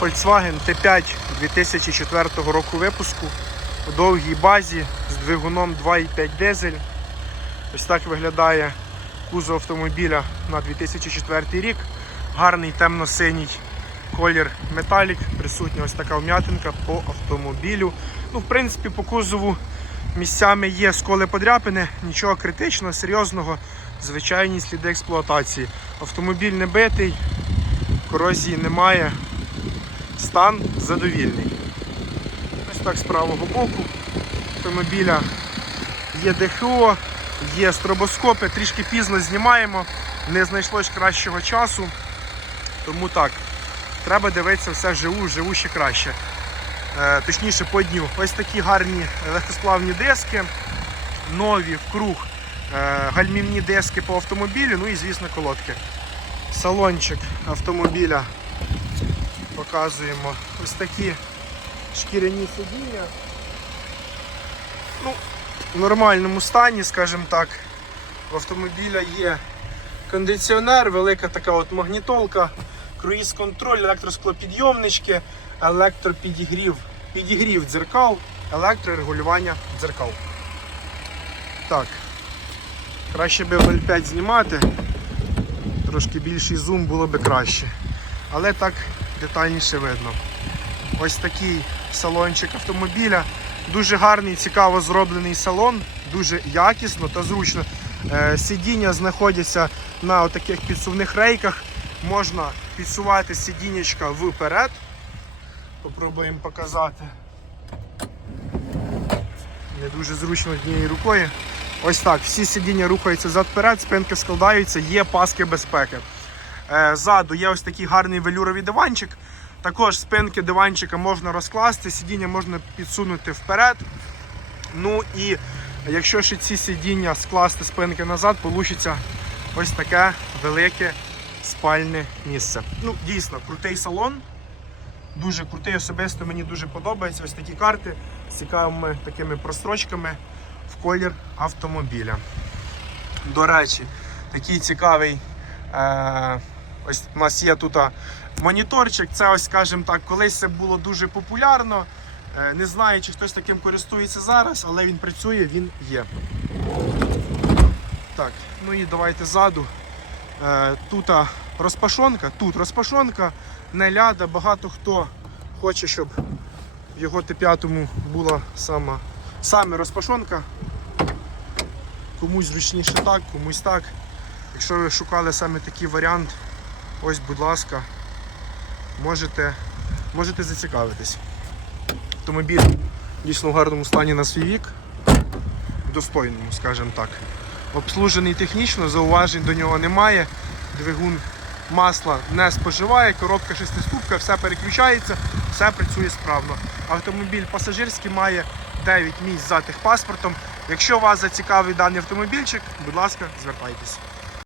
Volkswagen T5 2004 року випуску у довгій базі з двигуном 2,5 дизель. Ось так виглядає кузов автомобіля на 2004 рік. Гарний темно-синій колір металік. Присутня ось така вм'ятинка по автомобілю. Ну, в принципі, по кузову місцями є сколи подряпини, нічого критичного, серйозного, звичайні сліди експлуатації. Автомобіль не битий, корозії немає, стан задовільний. Ось так з правого боку автомобіля є ДХО, є стробоскопи, трішки пізно знімаємо, не знайшлось кращого часу. Тому так, треба дивитися все живу, живу ще краще. Е, точніше по дню. Ось такі гарні легкосплавні диски, нові в круг е, гальмівні диски по автомобілю, ну і звісно колодки. Салончик автомобіля показуємо. Ось такі шкіряні сидіння. Ну, в нормальному стані, скажімо так. В автомобіля є кондиціонер, велика така от магнітолка, круїз-контроль, електросклопідйомнички, електропідігрів, підігрів дзеркал, електрорегулювання дзеркал. Так. Краще би 0,5 знімати. Трошки більший зум було би краще. Але так детальніше видно. Ось такий салончик автомобіля. Дуже гарний, цікаво зроблений салон, дуже якісно та зручно. Е, Сидіння знаходяться на таких підсувних рейках. Можна підсувати сидіннячка вперед. Попробуємо показати. Не дуже зручно однією рукою. Ось так, всі сидіння рухаються зад-вперед, спинки складаються, є паски безпеки. Е, Ззаду є ось такий гарний велюровий диванчик. Також спинки диванчика можна розкласти, сидіння можна підсунути вперед. Ну і якщо ще ці сидіння скласти спинки назад, вийде ось таке велике спальне місце. Ну, дійсно, крутий салон. Дуже крутий, особисто мені дуже подобається. Ось такі карти з цікавими такими прострочками в колір автомобіля. До речі, такий цікавий. Е, ось у нас є тут моніторчик. Це ось, скажімо так, колись це було дуже популярно. Е, не знаю, чи хтось таким користується зараз, але він працює, він є. Так, ну і давайте ззаду. Е, тут розпашонка, тут розпашонка, не ляда. Багато хто хоче, щоб в його Т5 була сама, саме розпашонка. Комусь зручніше так, комусь так. Якщо ви шукали саме такий варіант, ось, будь ласка, можете, можете зацікавитись. Автомобіль дійсно в гарному стані на свій вік, достойному, скажімо так. Обслужений технічно, зауважень до нього немає. Двигун масла не споживає, коробка шестиступка, все переключається, все працює справно. Автомобіль пасажирський має 9 місць за техпаспортом. Якщо вас зацікавить даний автомобільчик, будь ласка, звертайтеся.